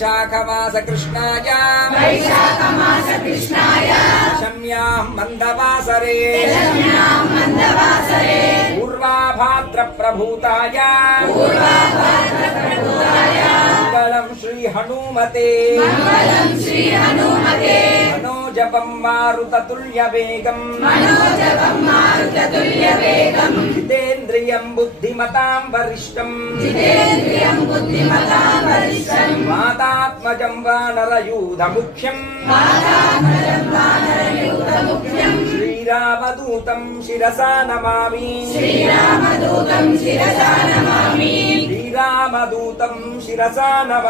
वैशाखमास कृष्णाय दशम्यां मन्दवासरे पूर्वाभाद्र प्रभूताय मंगलं श्री हनुमते मनोजपं मारुततुल्यवेगं जितेन्द्रियं बुद्धिमतां वरिष्ठं मातात्मजं वानरयूथमुख्यं श्रीरामदूतं शिरसा नमामि श्रीरामदूतं शिरसा नमामि।